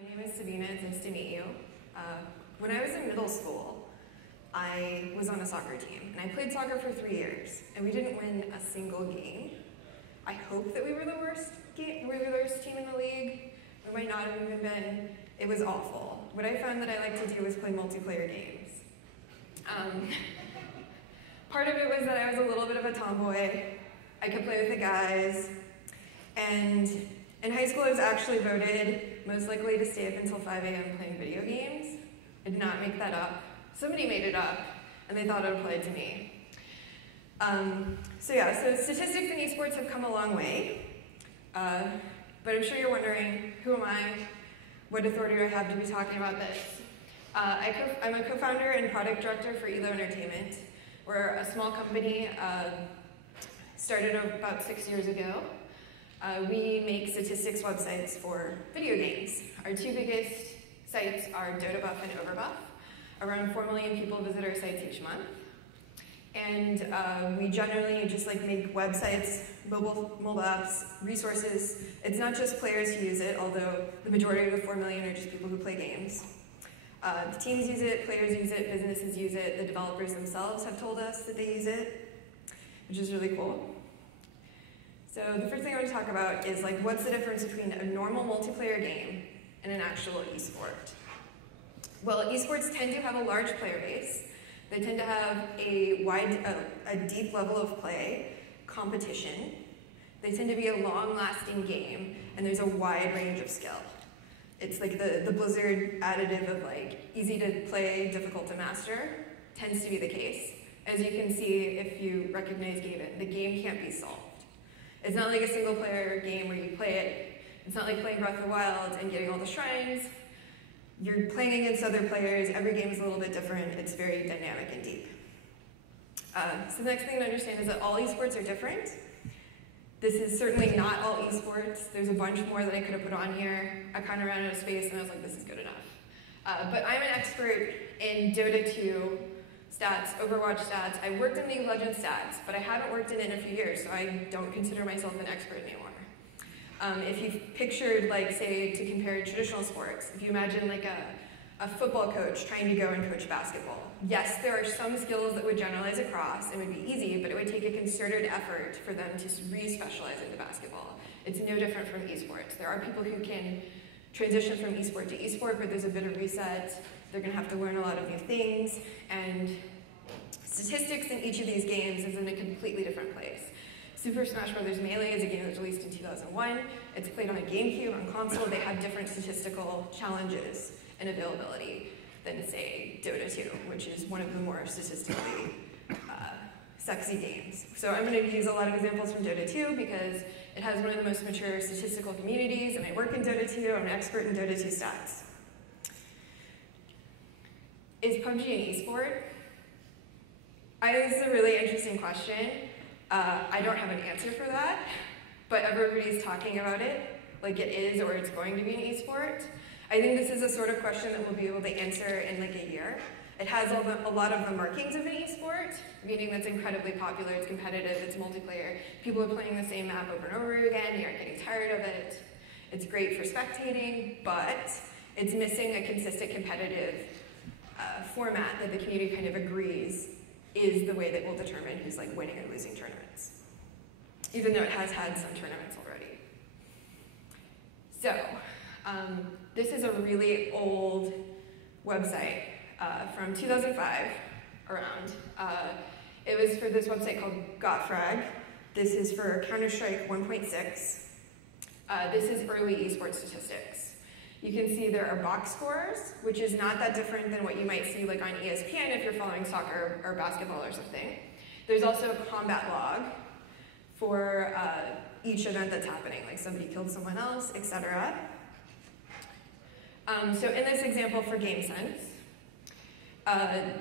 My name is Sabina, it's nice to meet you. When I was in middle school, I was on a soccer team, and I played soccer for 3 years, and we didn't win a single game. I hope that we were the worst team in the league. We might not have even been. It was awful. What I found that I liked to do was play multiplayer games. Part of it was that I was a little bit of a tomboy. I could play with the guys, and in high school I was actually voted most likely to stay up until 5 a.m. playing video games. I did not make that up. Somebody made it up, and they thought it applied to me. So statistics in esports have come a long way, but I'm sure you're wondering, who am I? What authority do I have to be talking about this? I'm a co-founder and product director for Elo Entertainment. We're a small company, started about 6 years ago. We make statistics websites for video games. Our two biggest sites are DotaBuff and Overbuff. Around 4 million people visit our sites each month. And we generally just make websites, mobile apps, resources. It's not just players who use it, although the majority of the 4 million are just people who play games. The teams use it, players use it, businesses use it, the developers themselves have told us that they use it, which is really cool. So the first thing I want to talk about is what's the difference between a normal multiplayer game and an actual esport. Well, esports tend to have a large player base. They tend to have a deep level of play, competition. They tend to be a long-lasting game, and there's a wide range of skill. It's like the Blizzard additive of easy to play, difficult to master tends to be the case. As you can see, if you recognize Gaben, the game can't be solved. It's not like a single-player game where you play it. It's not like playing Breath of the Wild and getting all the shrines. You're playing against other players. Every game is a little bit different. It's very dynamic and deep. So the next thing to understand is that all esports are different. This is certainly not all esports. There's a bunch more that I could have put on here. I kind of ran out of space, and I was like, this is good enough. But I'm an expert in Dota 2 stats, Overwatch stats. I worked in League of Legends stats, but I haven't worked in it in a few years, so I don't consider myself an expert anymore. If you've pictured, say, to compare traditional sports, if you imagine a football coach trying to go and coach basketball. Yes, there are some skills that would generalize across and would be easy, but it would take a concerted effort for them to re-specialize into basketball. It's no different from esports. There are people who can transition from esport to esport, but there's a bit of reset. They're going to have to learn a lot of new things, and statistics in each of these games is in a completely different place. Super Smash Bros. Melee is a game that was released in 2001. It's played on a GameCube, on console. They have different statistical challenges and availability than, say, Dota 2, which is one of the more statistically sexy games. So I'm going to use a lot of examples from Dota 2 because it has one of the most mature statistical communities, and I work in Dota 2. I'm an expert in Dota 2 stats. Is PUBG an esport? I think this is a really interesting question. I don't have an answer for that, but everybody's talking about it like it is or it's going to be an esport. I think this is a sort of question that we'll be able to answer in a year. It has a lot of the markings of an esport, meaning that's incredibly popular, it's competitive, it's multiplayer. People are playing the same map over and over again, they aren't getting tired of it. It's great for spectating, but it's missing a consistent competitive format that the community kind of agrees is the way that will determine who's winning or losing tournaments, even though it has had some tournaments already. So, this is a really old website from 2005 around. It was for this website called Gotfrag. This is for Counter-Strike 1.6. This is early esports statistics. You can see there are box scores, which is not that different than what you might see on ESPN if you're following soccer or basketball or something. There's also a combat log for each event that's happening, like somebody killed someone else, etc. So in this example for GameSense,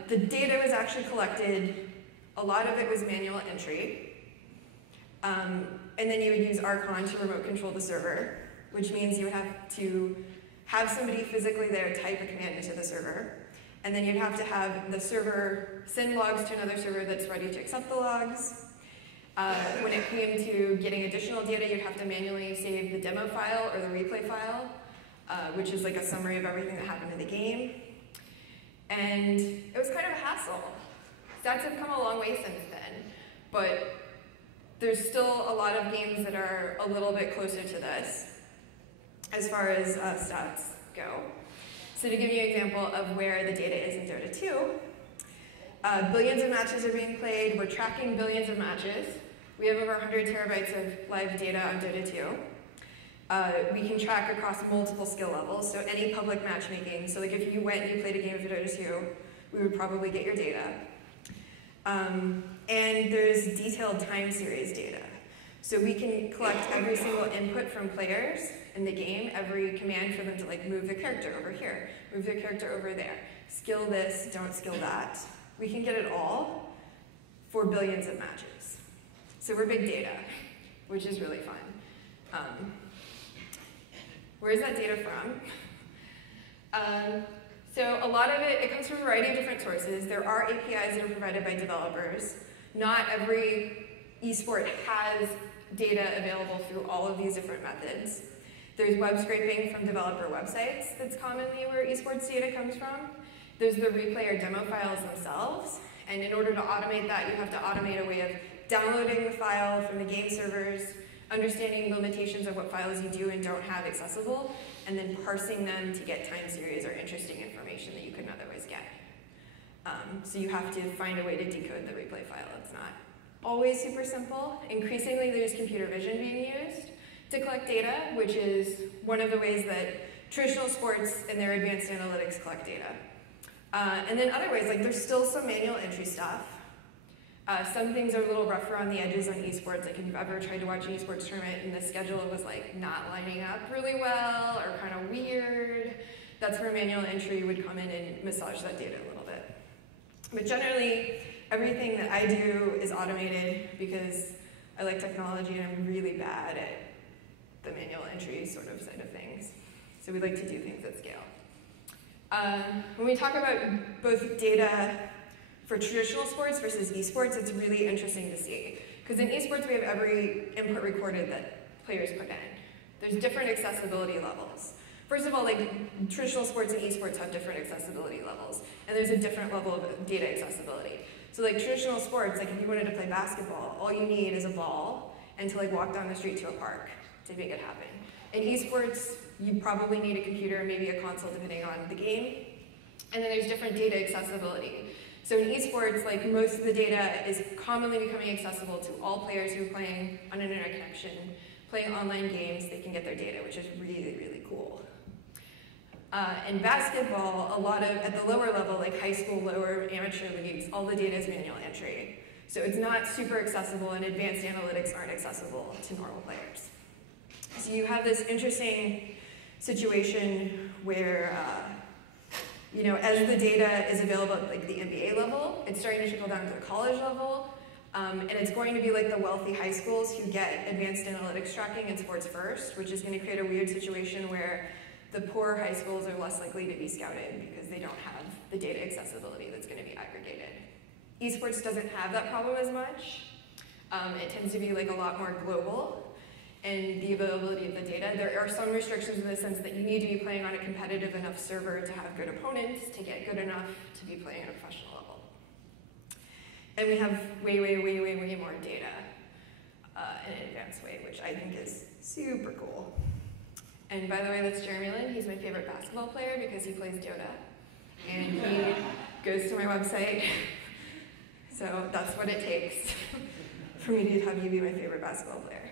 the data was actually collected, a lot of it was manual entry, and then you would use Archon to remote control the server, which means you would have to have somebody physically there type a command into the server, and then you'd have to have the server send logs to another server that's ready to accept the logs. When it came to getting additional data, you'd have to manually save the demo file or the replay file which is like a summary of everything that happened in the game. And it was kind of a hassle. Stats have come a long way since then, but there's still a lot of games that are a little bit closer to this as far as stats go. So to give you an example of where the data is in Dota 2, billions of matches are being played. We're tracking billions of matches. We have over 100 terabytes of live data on Dota 2. We can track across multiple skill levels, so any public matchmaking. So like if you went and you played a game of Dota 2, we would probably get your data. And there's detailed time series data. So we can collect every single input from players in the game, every command for them to like move their character over here, move their character over there, skill this, don't skill that. We can get it all for billions of matches. So we're big data, which is really fun. Where is that data from? So a lot of it comes from a variety of different sources. There are APIs that are provided by developers. Not every esport has data available through all of these different methods. There's web scraping from developer websites that's commonly where esports data comes from. There's the replay or demo files themselves, and in order to automate that, you have to automate a way of downloading the file from the game servers, understanding the limitations of what files you do and don't have accessible, and then parsing them to get time series or interesting information that you couldn't otherwise get. So you have to find a way to decode the replay file. It's not always super simple. Increasingly, there's computer vision being used to collect data, which is one of the ways that traditional sports and their advanced analytics collect data. And then other ways, like there's still some manual entry stuff. Some things are a little rougher on the edges on esports. Like if you've ever tried to watch an esports tournament and the schedule was like not lining up really well or kind of weird, that's where manual entry would come in and massage that data a little bit. But generally, everything that I do is automated because I like technology and I'm really bad at the manual entry sort of side of things. So we like to do things at scale. When we talk about both data for traditional sports versus esports, it's really interesting to see. Because in esports, we have every input recorded that players put in. There's different accessibility levels. First of all, like traditional sports and esports have different accessibility levels, and there's a different level of data accessibility. So like traditional sports, like if you wanted to play basketball, all you need is a ball and to like walk down the street to a park to make it happen. In esports, you probably need a computer, maybe a console, depending on the game. And then there's different data accessibility. So in esports, like most of the data is commonly becoming accessible to all players who are playing on an internet connection, playing online games. They can get their data, which is really, really cool. In basketball, a lot of, at the lower level, like high school, lower amateur leagues, all the data is manual entry. So it's not super accessible, and advanced analytics aren't accessible to normal players. So you have this interesting situation where, you know, as the data is available at like the NBA level, it's starting to trickle down to the college level, and it's going to be like the wealthy high schools who get advanced analytics tracking in sports first, which is going to create a weird situation where the poor high schools are less likely to be scouted because they don't have the data accessibility that's going to be aggregated. Esports doesn't have that problem as much. It tends to be like a lot more global in the availability of the data. There are some restrictions in the sense that you need to be playing on a competitive enough server to have good opponents, to get good enough to be playing at a professional level. And we have way, way, way, way, way more data in an advanced way, which I think is super cool. And by the way, that's Jeremy Lin. He's my favorite basketball player because he plays Dota. And he goes to my website. So that's what it takes for me to have you be my favorite basketball player.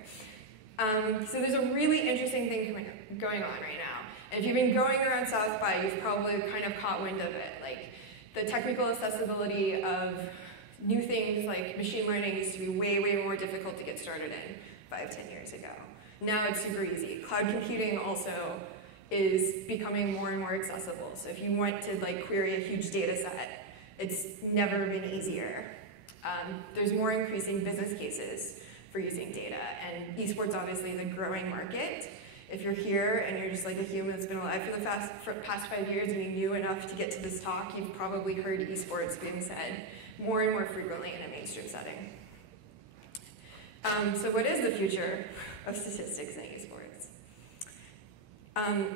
So there's a really interesting thing going on right now. And if you've been going around South by, you've probably kind of caught wind of it. Like the technical accessibility of new things like machine learning used to be way, way more difficult to get started in 5-10 years ago. Now it's super easy. Cloud computing also is becoming more and more accessible. So if you want to like query a huge data set, it's never been easier. There's more increasing business cases for using data, and esports obviously is a growing market. If you're here and you're just like a human that's been alive for the past 5 years and you knew enough to get to this talk, you've probably heard esports being said more and more frequently in a mainstream setting. So what is the future of statistics in esports?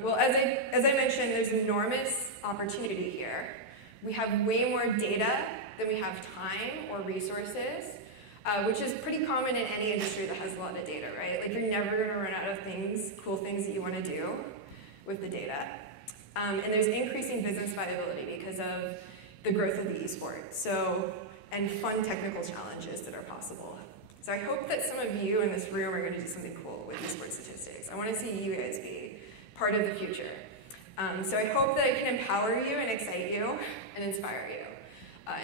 Well, as I mentioned, there's enormous opportunity here. We have way more data than we have time or resources, which is pretty common in any industry that has a lot of data, right? Like you're never going to run out of things, cool things that you want to do with the data. And there's increasing business viability because of the growth of the esports, and fun technical challenges that are possible. So I hope that some of you in this room are going to do something cool with esports statistics. I want to see you guys be part of the future. So I hope that I can empower you and excite you and inspire you.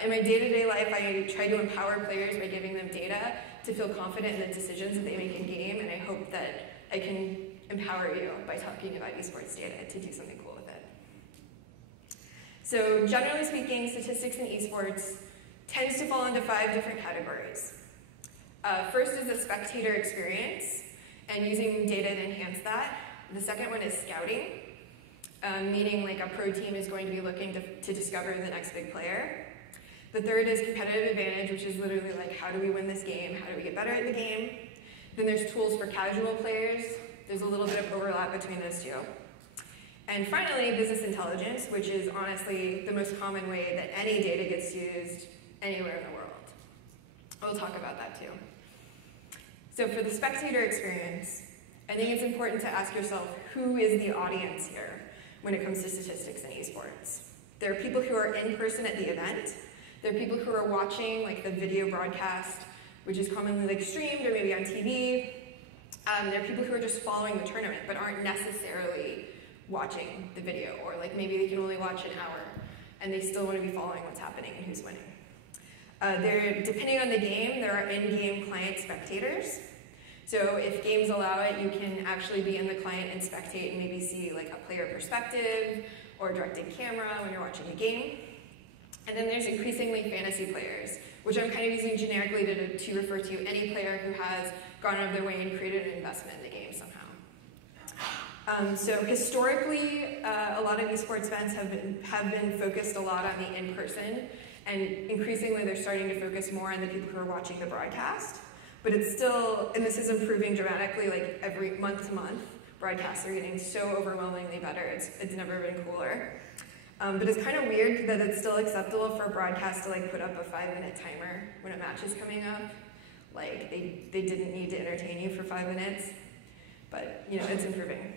In my day-to-day life, I try to empower players by giving them data to feel confident in the decisions that they make in game, and I hope that I can empower you by talking about esports data to do something cool with it. So generally speaking, statistics in esports tends to fall into 5 different categories. First is the spectator experience, and using data to enhance that. The second one is scouting, meaning like a pro team is going to be looking to discover the next big player. The third is competitive advantage, which is literally like, how do we win this game? How do we get better at the game? Then there's tools for casual players. There's a little bit of overlap between those two. And finally, business intelligence, which is honestly the most common way that any data gets used anywhere in the world. We'll talk about that too. So for the spectator experience, I think it's important to ask yourself, who is the audience here when it comes to statistics in esports? There are people who are in person at the event. There are people who are watching like the video broadcast, which is commonly like streamed or maybe on TV. There are people who are just following the tournament but aren't necessarily watching the video, or like maybe they can only watch an hour and they still want to be following what's happening and who's winning. Depending on the game, there are in-game client spectators. So if games allow it, you can actually be in the client and spectate and maybe see like a player perspective or directed camera when you're watching a game. And then there's increasingly fantasy players, which I'm kind of using generically to refer to any player who has gone out of their way and created an investment in the game somehow. So historically, a lot of esports events have been focused a lot on the in-person, and increasingly they're starting to focus more on the people who are watching the broadcast. But it's still, and this is improving dramatically, like every month to month, broadcasts are getting so overwhelmingly better. It's never been cooler. But it's kind of weird that it's still acceptable for a broadcast to like put up a 5-minute timer when a match is coming up. Like they didn't need to entertain you for 5 minutes, but you know, it's improving.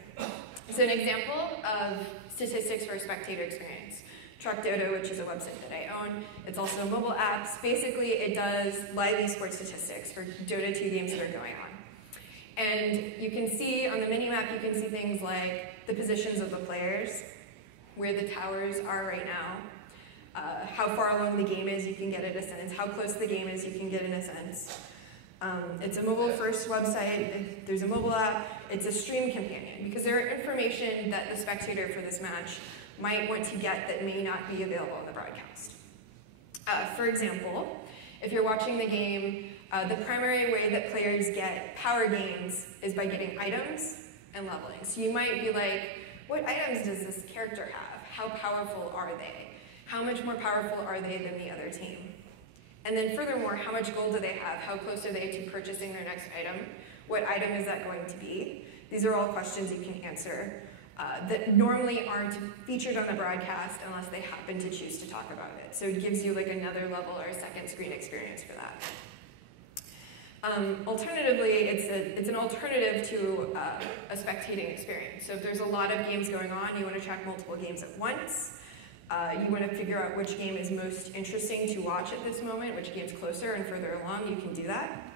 So an example of statistics for a spectator experience. Truck Dota, which is a website that I own. It's also mobile apps. Basically, it does live esports statistics for Dota 2 games that are going on. And you can see on the mini-map, you can see things like the positions of the players, where the towers are right now, how far along the game is, you can get in a sense, how close the game is, you can get in a sense. It's a mobile-first website. There's a mobile app. It's a stream companion, because there are information that the spectator for this match might want to get that may not be available on the broadcast. For example, if you're watching the game, the primary way that players get power gains is by getting items and leveling. So you might be like, what items does this character have? How powerful are they? How much more powerful are they than the other team? And then furthermore, how much gold do they have? How close are they to purchasing their next item? What item is that going to be? These are all questions you can answer that normally aren't featured on the broadcast unless they happen to choose to talk about it. So it gives you like another level or a second screen experience for that. Alternatively, it's an alternative to a spectating experience. So if there's a lot of games going on, you want to track multiple games at once. You want to figure out which game is most interesting to watch at this moment, which game's closer and further along, you can do that.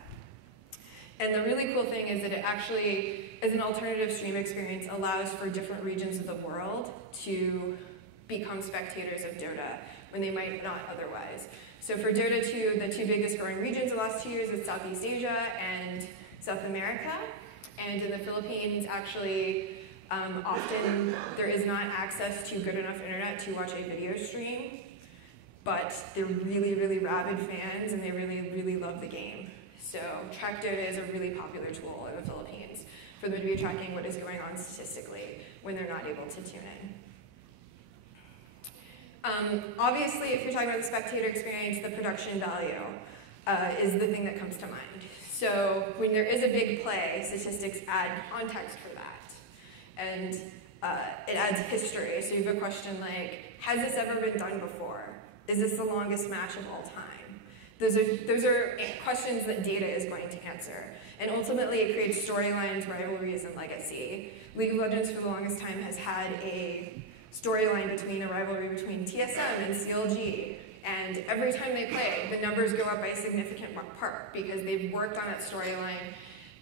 And the really cool thing is that it actually, as an alternative stream experience, allows for different regions of the world to become spectators of Dota when they might not otherwise. So for Dota 2, the 2 biggest growing regions the last 2 years is Southeast Asia and South America. And in the Philippines, actually, often there is not access to good enough internet to watch a video stream, but they're really, really rabid fans and they really, really love the game. So Track Dota is a really popular tool in the Philippines for them to be tracking what is going on statistically when they're not able to tune in. Obviously, if you're talking about the spectator experience, the production value is the thing that comes to mind. So when there is a big play, statistics add context for that. And it adds history. So you have a question like, has this ever been done before? Is this the longest match of all time? Those are questions that data is going to answer. And ultimately, it creates storylines, rivalries, and legacy. League of Legends, for the longest time, has had a storyline between a rivalry between TSM and CLG. And every time they play, the numbers go up by a significant part because they've worked on that storyline.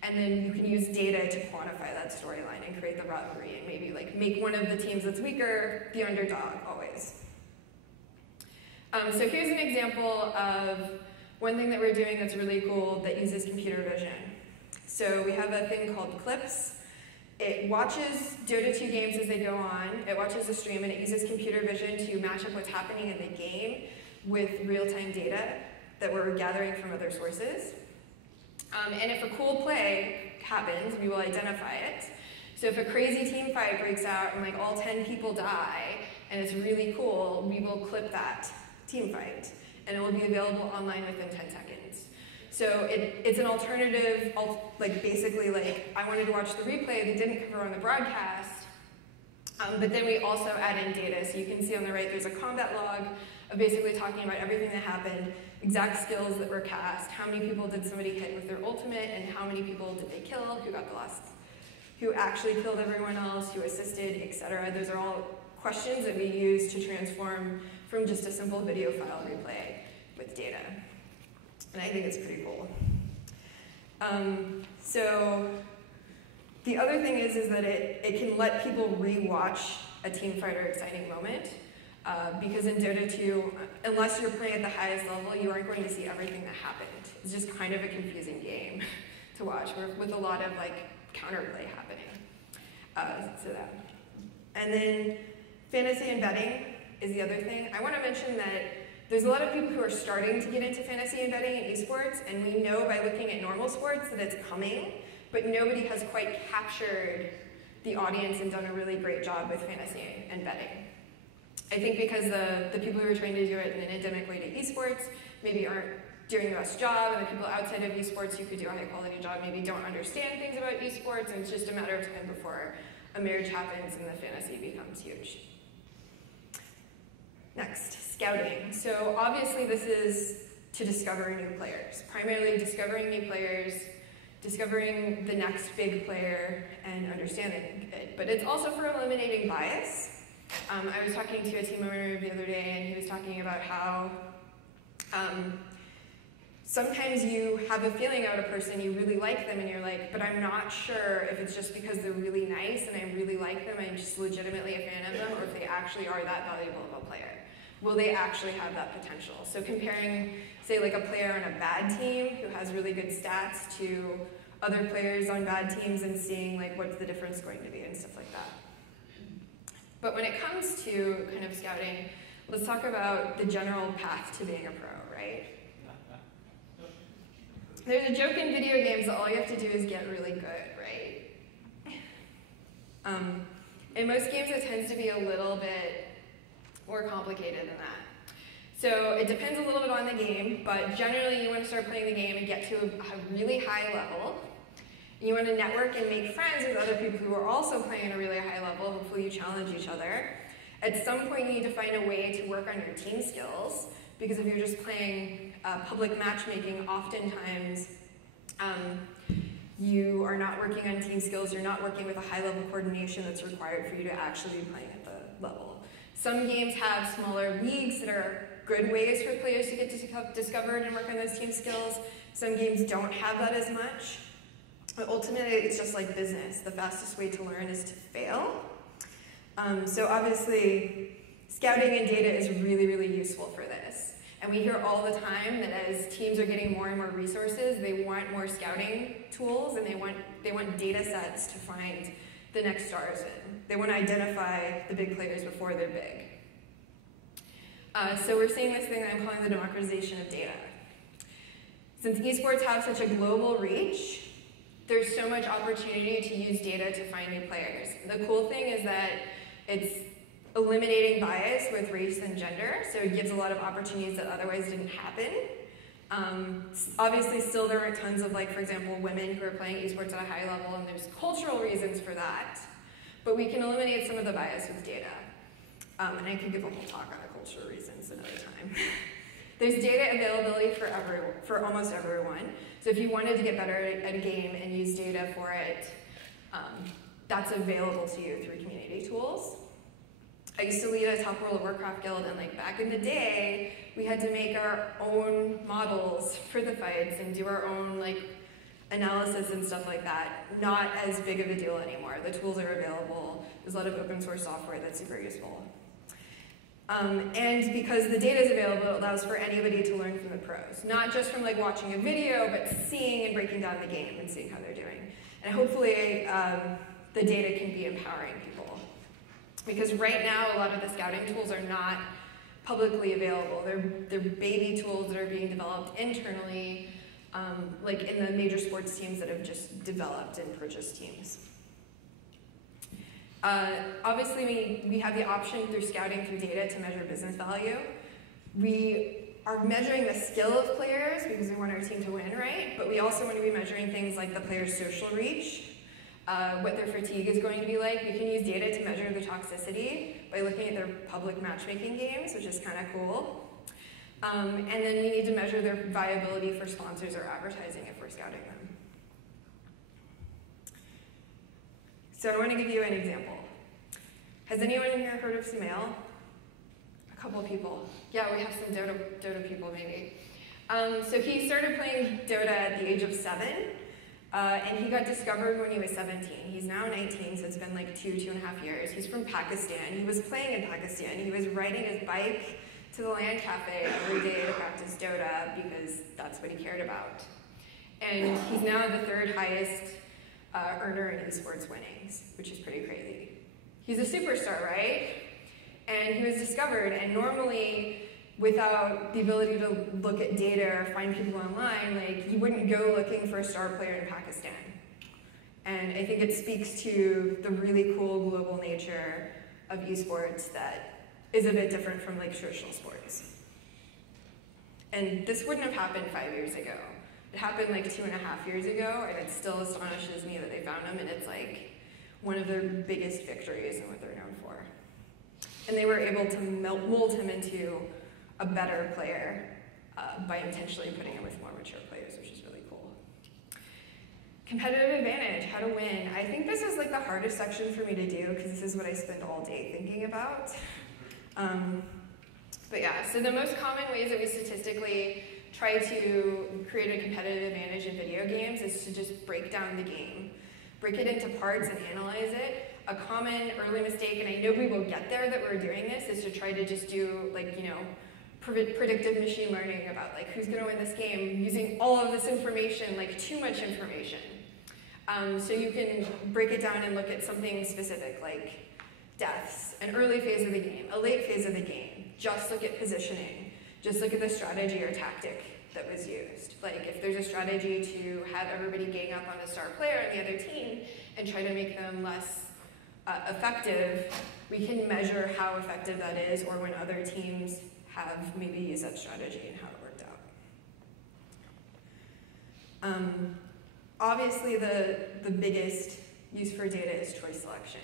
And then you can use data to quantify that storyline and create the rivalry and maybe like make one of the teams that's weaker the underdog always. So here's an example of one thing that we're doing that's really cool that uses computer vision. So we have a thing called Clips. It watches Dota 2 games as they go on. It watches the stream and it uses computer vision to match up what's happening in the game with real-time data that we're gathering from other sources. And if a cool play happens, we will identify it. So if a crazy team fight breaks out and like all 10 people die and it's really cool, we will clip that team fight and it will be available online within 10 seconds. So it's an alternative, like basically like I wanted to watch the replay, they didn't cover on the broadcast, but then we also add in data. So you can see on the right there's a combat log of basically talking about everything that happened, exact skills that were cast, how many people did somebody hit with their ultimate, and how many people did they kill, who got the last, who actually killed everyone else, who assisted, etc. Those are all questions that we use to transform from just a simple video file replay with data. And I think it's pretty cool. So the other thing is that it can let people re-watch a team fight or exciting moment. Because in Dota 2, unless you're playing at the highest level, you aren't going to see everything that happened. It's just kind of a confusing game to watch, with a lot of like counterplay happening. And then fantasy and betting is the other thing. I want to mention that there's a lot of people who are starting to get into fantasy and betting and esports, and we know by looking at normal sports that it's coming, but nobody has quite captured the audience and done a really great job with fantasy and betting. I think because the people who are trying to do it in an endemic way to esports maybe aren't doing the best job, and the people outside of esports who could do a high quality job maybe don't understand things about esports, and it's just a matter of time before a marriage happens and the fantasy becomes huge. Next, scouting. So obviously this is to discover new players, primarily discovering new players, discovering the next big player, and understanding it. But it's also for eliminating bias. I was talking to a team owner the other day, and he was talking about how sometimes you have a feeling about a person, you really like them, and you're like, but I'm not sure if it's just because they're really nice and I really like them, I'm just legitimately a fan of them, or if they actually are that valuable of a player. Will they actually have that potential? So comparing, say, like a player on a bad team who has really good stats to other players on bad teams and seeing like what's the difference going to be and stuff like that. But when it comes to kind of scouting, let's talk about the general path to being a pro, right? There's a joke in video games that all you have to do is get really good, right? In most games, it tends to be a little bit more complicated than that. So it depends a little bit on the game, but generally you want to start playing the game and get to a really high level. You want to network and make friends with other people who are also playing at a really high level. Hopefully you challenge each other. At some point you need to find a way to work on your team skills, because if you're just playing public matchmaking, oftentimes you are not working on team skills, you're not working with a high level coordination that's required for you to actually be playing at the level. Some games have smaller leagues that are good ways for players to get discovered and work on those team skills. Some games don't have that as much. But ultimately, it's just like business. The fastest way to learn is to fail. So obviously, scouting and data is really, really useful for this. And we hear all the time that as teams are getting more and more resources, they want more scouting tools, and they want data sets to find the next stars in. They want to identify the big players before they're big. So we're seeing this thing that I'm calling the democratization of data. Since esports have such a global reach, there's so much opportunity to use data to find new players. The cool thing is that it's eliminating bias with race and gender, so it gives a lot of opportunities that otherwise didn't happen. Obviously, still there aren't tons of, like, for example, women who are playing esports at a high level, and there's cultural reasons for that. but we can eliminate some of the bias with data. And I could give a whole talk on cultural reasons another time. There's data availability for almost everyone. So if you wanted to get better at a game and use data for it, that's available to you through community tools. I used to lead a top World of Warcraft guild, and like back in the day, we had to make our own models for the fights and do our own like analysis and stuff like that. Not as big of a deal anymore. The tools are available. There's a lot of open source software that's super useful. And because the data is available, it allows for anybody to learn from the pros. Not just from like watching a video, but seeing and breaking down the game and seeing how they're doing. And hopefully the data can be empowering people. Because right now, a lot of the scouting tools are not publicly available. They're baby tools that are being developed internally, like in the major sports teams that have just developed and purchased teams. Obviously, we have the option through scouting through data to measure business value. We are measuring the skill of players because we want our team to win, right? But we also want to be measuring things like the player's social reach, what their fatigue is going to be like. We can use data to measure the toxicity by looking at their public matchmaking games, which is kind of cool. And then we need to measure their viability for sponsors or advertising if we're scouting them. So I want to give you an example. Has anyone in here heard of Sumail? A couple of people. Yeah, we have some Dota people maybe. So he started playing Dota at the age of 7, and he got discovered when he was 17. He's now 19, so it's been like 2.5 years. He's from Pakistan. He was playing in Pakistan. He was riding his bike to the LAN cafe every day to practice Dota because that's what he cared about. And he's now the 3rd highest earner in esports winnings, which is pretty crazy. He's a superstar, right? And he was discovered, and normally, without the ability to look at data or find people online, like, you wouldn't go looking for a star player in Pakistan. And I think it speaks to the really cool global nature of esports that is a bit different from like traditional sports. And this wouldn't have happened 5 years ago. It happened like 2.5 years ago, and it still astonishes me that they found him, and it's like one of their biggest victories and what they're known for. And they were able to mold him into a better player by intentionally putting him with more mature players, which is really cool. Competitive advantage, how to win. I think this is like the hardest section for me to do because this is what I spend all day thinking about. But yeah, so the most common ways that we statistically try to create a competitive advantage in video games is to just break down the game. Break it into parts and analyze it. A common early mistake, and I know we will get there that we're doing this, is to try to just do like, you know, predictive machine learning about like who's gonna win this game using all of this information, like too much information. So you can break it down and look at something specific like deaths, an early phase of the game, a late phase of the game. Just look at positioning. Just look at the strategy or tactic that was used. Like if there's a strategy to have everybody gang up on a star player on the other team and try to make them less effective, we can measure how effective that is, or when other teams have maybe used that strategy and how it worked out. Obviously the biggest use for data is choice selection.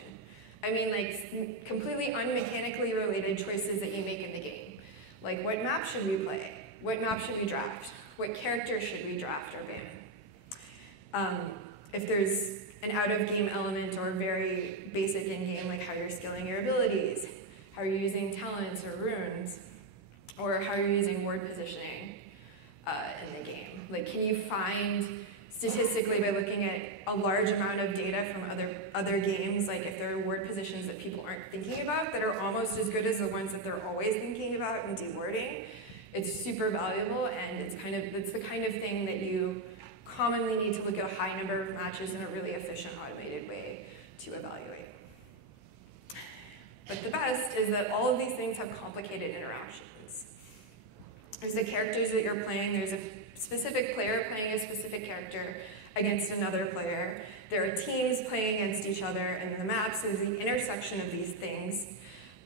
I mean, like completely unmechanically related choices that you make in the game. Like what map should we play? What map should we draft? What character should we draft or ban? If there's an out-of-game element or very basic in-game, like how you're skilling your abilities, how you're using talents or runes, or how you're using ward positioning in the game. Like, can you find statistically by looking at a large amount of data from other games, like if there are word positions that people aren't thinking about that are almost as good as the ones that they're always thinking about and dewarding, it's super valuable, and it's the kind of thing that you commonly need to look at a high number of matches in a really efficient, automated way to evaluate. But the best is that all of these things have complicated interactions. There's the characters that you're playing, there's a specific player playing a specific character against another player. There are teams playing against each other, and the maps is the intersection of these things.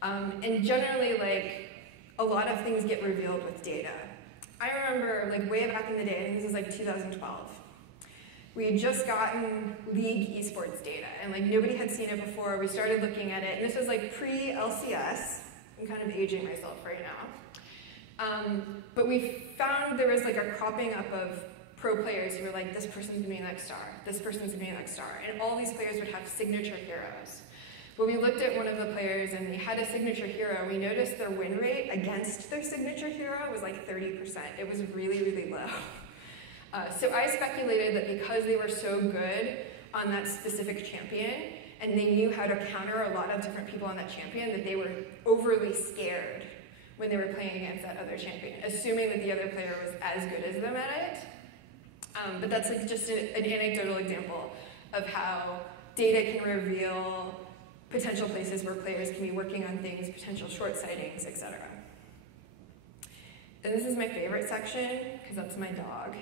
And generally, like, a lot of things get revealed with data. I remember, like, way back in the day, I think this was like 2012, We had just gotten league esports data, and like nobody had seen it before. We started looking at it, and this was like pre-LCS. I'm kind of aging myself right now. But we found there was like a cropping up of pro players who were like, this person's gonna be the next star, this person's gonna be the next star, and all these players would have signature heroes. But we looked at one of the players and they had a signature hero. We noticed their win rate against their signature hero was like 30%. It was really, really low. So I speculated that because they were so good on that specific champion and they knew how to counter a lot of different people on that champion, that they were overly scared when they were playing against that other champion, assuming that the other player was as good as them at it. But that's like just an anecdotal example of how data can reveal potential places where players can be working on things, potential short sightings, etc. And this is my favorite section, because that's my dog.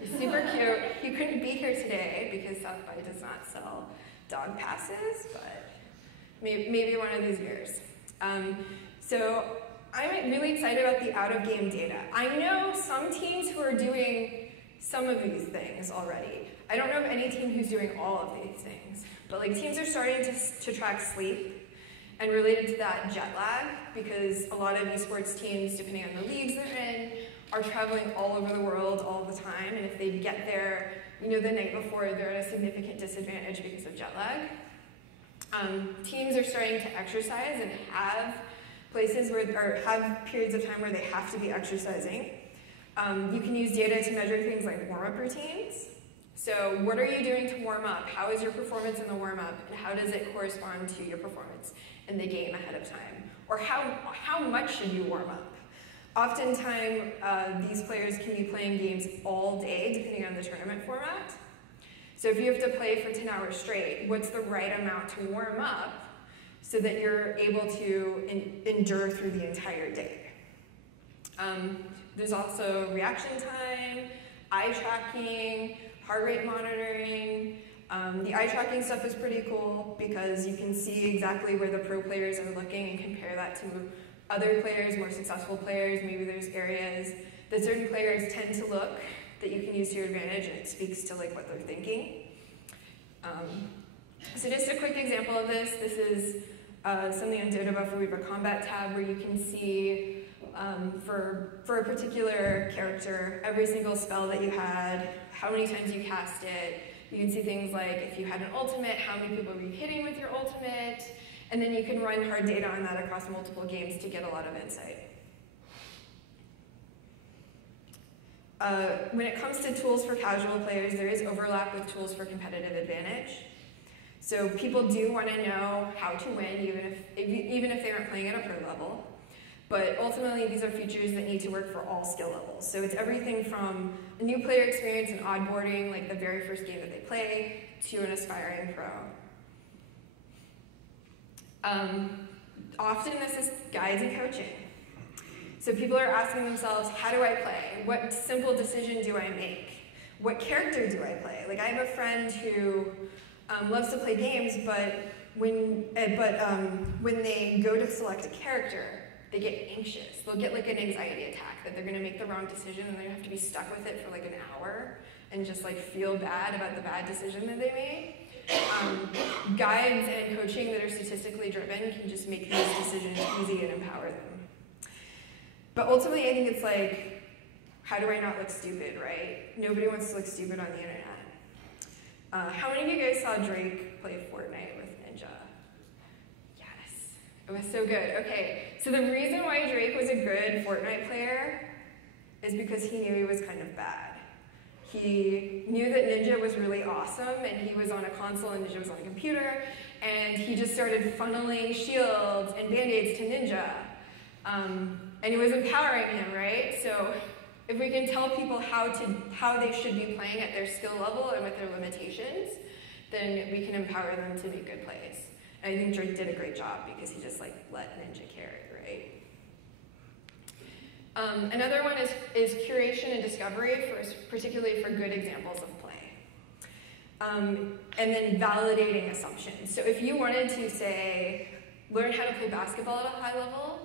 He's super cute. He couldn't be here today because South by does not sell dog passes, but maybe one of these years. So I'm really excited about the out-of-game data. I know some teams who are doing some of these things already. I don't know of any team who's doing all of these things, but like teams are starting to track sleep, and related to that, jet lag, because a lot of esports teams, depending on the leagues they're in, are traveling all over the world all the time, and if they get there, the night before, they're at a significant disadvantage because of jet lag. Teams are starting to exercise and have places or have periods of time where they have to be exercising. You can use data to measure things like warm-up routines. So what are you doing to warm up? How is your performance in the warm-up, and how does it correspond to your performance in the game ahead of time? Or how much should you warm up? Oftentimes, these players can be playing games all day, depending on the tournament format. So if you have to play for 10 hours straight, what's the right amount to warm up so that you're able to endure through the entire day? There's also reaction time, eye tracking, heart rate monitoring. The eye tracking stuff is pretty cool because you can see exactly where the pro players are looking and compare that to other players, more successful players. Maybe there's areas that certain players tend to look that you can use to your advantage, and it speaks to like what they're thinking. So just a quick example of this. This is something on Dota Buff where we have a combat tab where you can see for a particular character, every single spell that you had, how many times you cast it. You can see things like if you had an ultimate, how many people were you hitting with your ultimate, and then you can run hard data on that across multiple games to get a lot of insight. When it comes to tools for casual players, there is overlap with tools for competitive advantage. So people do want to know how to win, even if they aren't playing at a pro level. But ultimately, these are features that need to work for all skill levels. So it's everything from a new player experience and onboarding, like the very first game that they play, to an aspiring pro. Often this is guides and coaching. So people are asking themselves, how do I play? What simple decision do I make? What character do I play? Like I have a friend who loves to play games, but when they go to select a character, they get anxious. They'll get like an anxiety attack that they're gonna make the wrong decision and they're gonna have to be stuck with it for like an hour and just like feel bad about the bad decision that they made. Guides and coaching that are statistically driven can just make these decisions easy and empower them. But ultimately, I think it's like, how do I not look stupid, right? Nobody wants to look stupid on the internet. How many of you guys saw Drake play Fortnite with Ninja? Yes, it was so good. Okay, so the reason why Drake was a good Fortnite player is because he knew he was kind of bad. He knew that Ninja was really awesome, and he was on a console and Ninja was on a computer, and he just started funneling shields and band-aids to Ninja. And it was empowering him, right? So if we can tell people how they should be playing at their skill level and with their limitations, then we can empower them to make good plays. And I think Drake did a great job because he just like let Ninja carry, right? Another one is curation and discovery, particularly for good examples of play. And then validating assumptions. So if you wanted to, say, learn how to play basketball at a high level,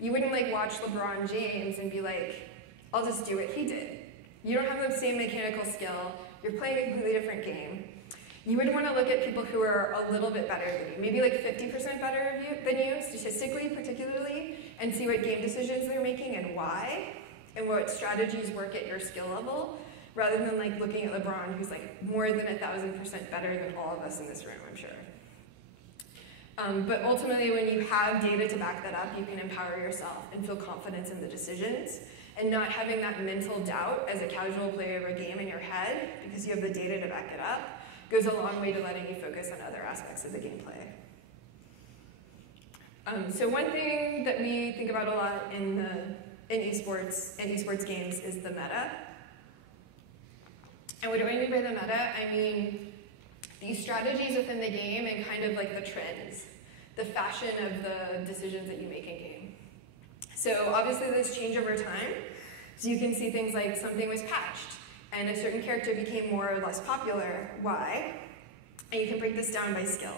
you wouldn't like watch LeBron James and be like, I'll just do what he did. You don't have the same mechanical skill. you're playing a completely different game, you would want to look at people who are a little bit better than you, maybe like 50% better than you, statistically particularly, and see what game decisions they're making and why, and what strategies work at your skill level, rather than like looking at LeBron, who's like more than 1,000% better than all of us in this room, I'm sure. But ultimately, when you have data to back that up, you can empower yourself and feel confidence in the decisions, and not having that mental doubt as a casual player of a game in your head, because you have the data to back it up, goes a long way to letting you focus on other aspects of the gameplay. So one thing that we think about a lot in esports and esports games is the meta. And what do I mean by the meta? I mean these strategies within the game and kind of like the trends, the fashion of the decisions that you make in game. So obviously those change over time. So you can see things like something was patched and a certain character became more or less popular. Why? And you can break this down by skill.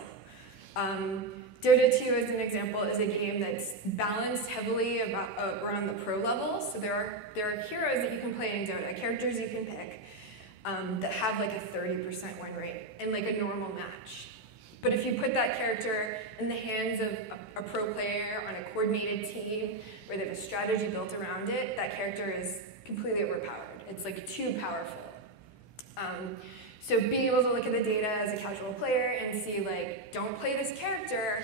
Dota 2, as an example, is a game that's balanced heavily around the pro level. So there are heroes that you can play in Dota, characters you can pick, that have like a 30% win rate in like a normal match. But if you put that character in the hands of a pro player on a coordinated team where they have a strategy built around it, that character is completely overpowered. It's like too powerful. So being able to look at the data as a casual player and see like, don't play this character,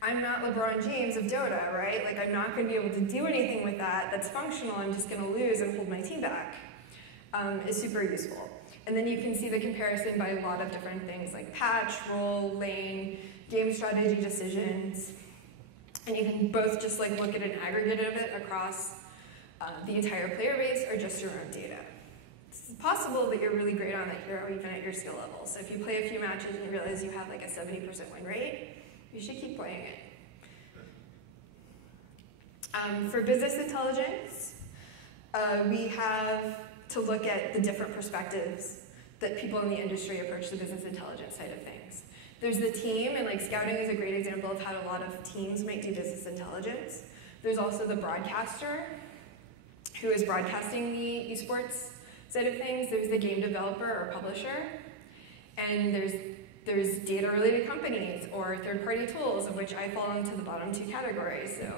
I'm not LeBron James of Dota, right? Like I'm not gonna be able to do anything with that that's functional, I'm just gonna lose and hold my team back, is super useful. And then you can see the comparison by a lot of different things like patch, role, lane, game strategy decisions. And you can both just like look at an aggregate of it across the entire player base or just your own data. It's possible that you're really great on that hero even at your skill level. So if you play a few matches and you realize you have like a 70% win rate, you should keep playing it. For business intelligence, we have to look at the different perspectives that people in the industry approach the business intelligence side of things. There's the team, and like scouting is a great example of how a lot of teams might do business intelligence. There's also the broadcaster, who is broadcasting the esports side of things. There's the game developer or publisher, and there's data-related companies or third-party tools, of which I fall into the bottom two categories. So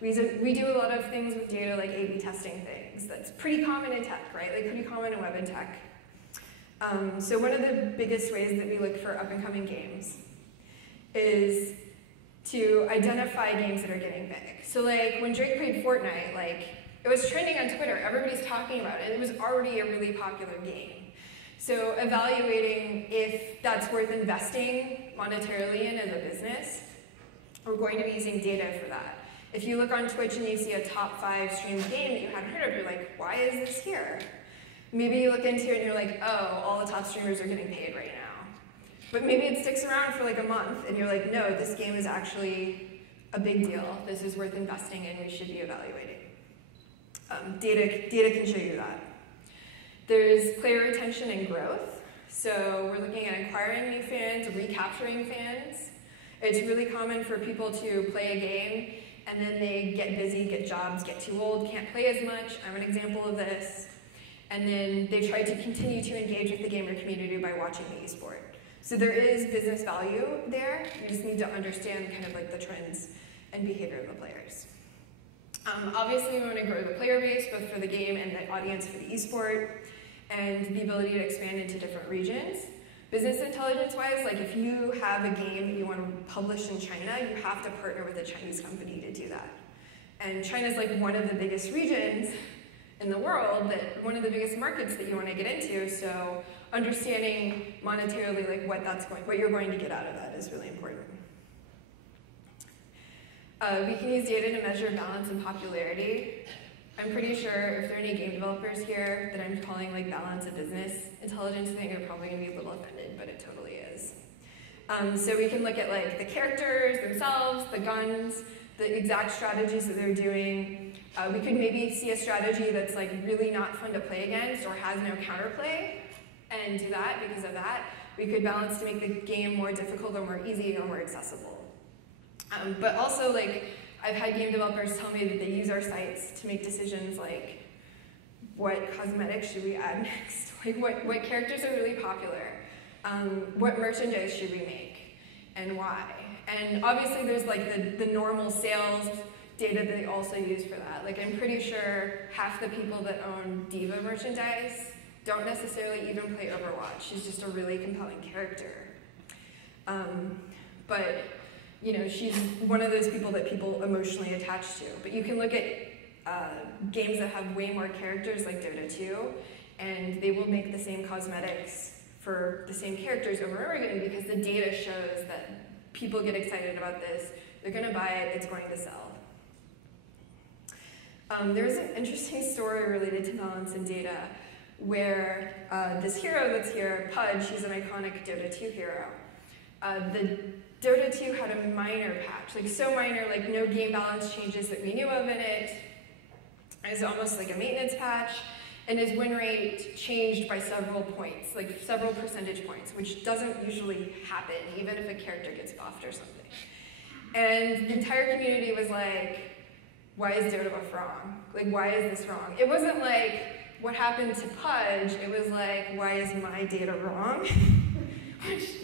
we do a lot of things with data, like A/B testing things. That's pretty common in tech, right? Like pretty common in web and tech. So one of the biggest ways that we look for up-and-coming games is to identify games that are getting big. So like when Drake played Fortnite, like it was trending on Twitter, everybody's talking about it, and it was already a really popular game. So evaluating if that's worth investing monetarily in as a business, we're going to be using data for that. If you look on Twitch and you see a top 5 streamed game that you hadn't heard of, you're like, why is this here? Maybe you look into it and you're like, oh, all the top streamers are getting paid right now. But maybe it sticks around for like a month and you're like, no, this game is actually a big deal. This is worth investing in, we should be evaluating. Data can show you that. There's player retention and growth. So we're looking at acquiring new fans, recapturing fans. It's really common for people to play a game and then they get busy, get jobs, get too old, can't play as much. I'm an example of this. And then they try to continue to engage with the gamer community by watching the esport. So there is business value there. You just need to understand kind of like the trends and behavior of the players. Obviously, we want to grow the player base, both for the game and the audience for the esport, and the ability to expand into different regions. Business intelligence-wise, like if you have a game that you want to publish in China, you have to partner with a Chinese company to do that. And China's like one of the biggest regions in the world, one of the biggest markets that you want to get into, so understanding monetarily like what you're going to get out of that is really important. We can use data to measure balance and popularity. I'm pretty sure if there are any game developers here that I'm calling like balance and business intelligence thing, they're probably going to be a little offended, but it totally is. So we can look at like the characters themselves, the guns, the exact strategies that they're doing. We could maybe see a strategy that's like really not fun to play against or has no counterplay and do that because of that. We could balance to make the game more difficult or more easy or more accessible. But also, like, I've had game developers tell me that they use our sites to make decisions like what cosmetics should we add next? Like what characters are really popular? What merchandise should we make? And why? And obviously there's like the normal sales data that they also use for that. Like I'm pretty sure half the people that own Diva merchandise don't necessarily even play Overwatch. She's just a really compelling character. But you know, she's one of those people that people emotionally attach to. But you can look at games that have way more characters like Dota 2, and they will make the same cosmetics for the same characters over and over again because the data shows that people get excited about this, they're going to buy it, it's going to sell. There's an interesting story related to balance and data where this hero that's here, Pudge, he's an iconic Dota 2 hero. The Dota 2 had a minor patch, like so minor, like no game balance changes that we knew of in it. It was almost like a maintenance patch, and his win rate changed by several points, like several percentage points, which doesn't usually happen, even if a character gets buffed or something. And the entire community was like, why is Dota buff wrong? Like, why is this wrong? It wasn't like, what happened to Pudge? It was like, why is my data wrong?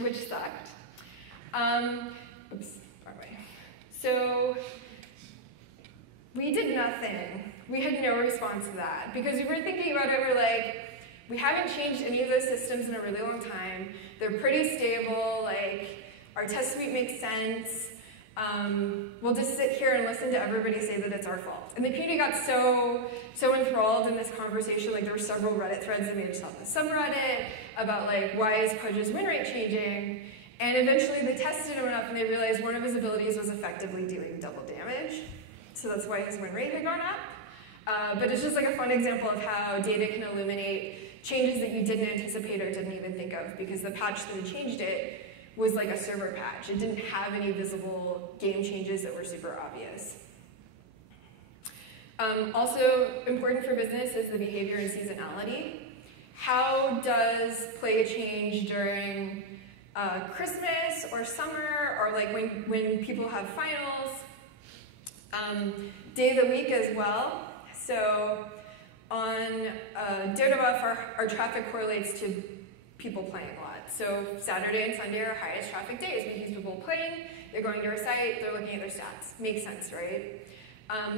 which sucked. Oops, wrong way. So, we did nothing. We had no response to that. Because we were thinking about it, we're like, we haven't changed any of those systems in a really long time. They're pretty stable, like, our test suite makes sense. We'll just sit here and listen to everybody say that it's our fault. And the community got so enthralled in this conversation, like there were several Reddit threads that made itself a subreddit about like, why is Pudge's win rate changing? And eventually they tested him enough and they realized one of his abilities was effectively doing double damage. So that's why his win rate had gone up. But it's just like a fun example of how data can illuminate changes that you didn't anticipate or didn't even think of, because the patch that had changed it was like a server patch. It didn't have any visible game changes that were super obvious. Also important for business is the behavior and seasonality. How does play change during Christmas or summer, or like when people have finals? Day of the week as well. So on Dota buff, our traffic correlates to people playing a lot. So Saturday and Sunday are highest traffic days because people playing, they're going to our site, they're looking at their stats. Makes sense, right?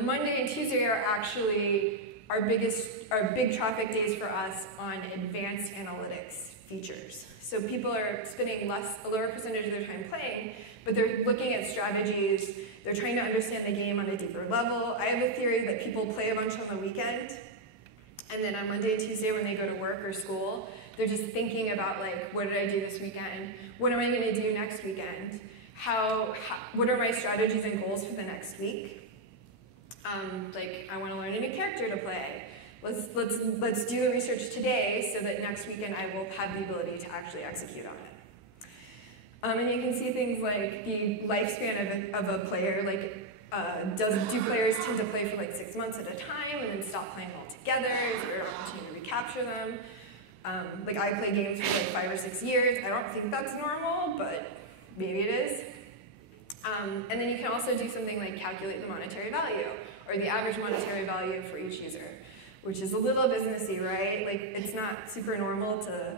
Monday and Tuesday are actually our big traffic days for us on advanced analytics features. So people are spending a lower percentage of their time playing, but they're looking at strategies, they're trying to understand the game on a deeper level. I have a theory that people play a bunch on the weekend, and then on Monday and Tuesday when they go to work or school, they're just thinking about like, what did I do this weekend? What am I going to do next weekend? What are my strategies and goals for the next week? Like, I want to learn a new character to play. Let's do the research today so that next weekend I will have the ability to actually execute on it. And you can see things like the lifespan of a player. Like, do players tend to play for like 6 months at a time and then stop playing altogether? Is there an opportunity to recapture them? Like I play games for like 5 or 6 years. I don't think that's normal, but maybe it is. And then you can also do something like calculate the monetary value, or the average monetary value for each user, which is a little businessy, right? Like it's not super normal to